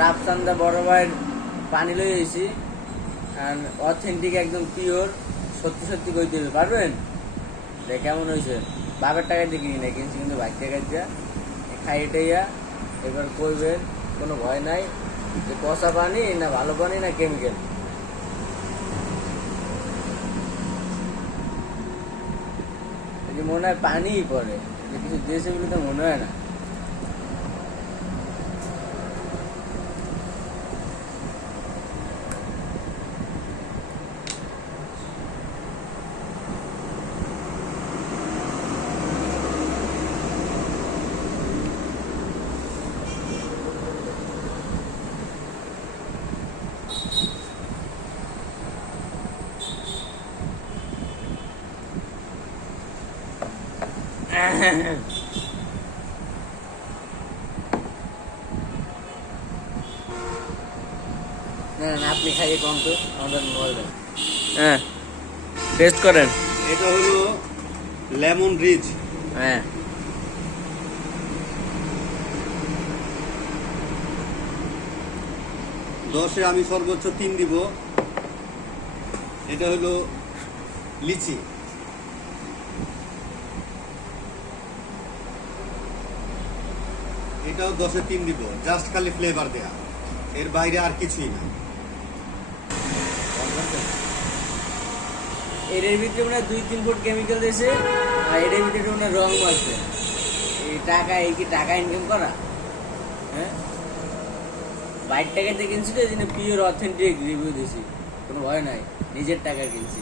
রাফসান্দা বড় ভাইয়ের পানি লই এসেছি আর অথেন্টিক একদম পিওর সত্যি সত্যি কই দিতে পারবেন? দেখ কেমন হয়েছে বাবার টাকা দিয়ে কিনি না কিনছি কিন্তু বাইক টাকা দিয়া। খাই এটাইয়া এবার কইবেন কোনো ভয় নাই, যে কষা পানি না ভালো পানি না কেমিক্যাল। যে মনে হয় পানিই পড়ে কিছু দিয়েছে বলে তো মনে হয় না। না না আপনি খাইয়ে কম তো আমাদের বলবেন হ্যাঁ টেস্ট করেন। এটা হলো লেমন রিচ হ্যাঁ। দশে আমি সর্বোচ্চ তিন দিব। এটা হলো লিচি। এটাও দশে তিন দিব জাস্ট খালি ফ্লেভার দেয়া। এর বাইরে আর কিছুই না। এর ভিতরে মনে দুই তিন ফুট কেমিক্যাল দিয়েছে, আর এর ভিতরে মনে রং আছে এই টাকা, এই কি টাকা ইনকাম করা? হ্যাঁ? বাইর টাকা দিয়ে কিনছি তো, এই জন্য পিওর অথেন্টিক রিভিউ দিছি কোনো ভয় নাই, নিজের টাকা কিনছি।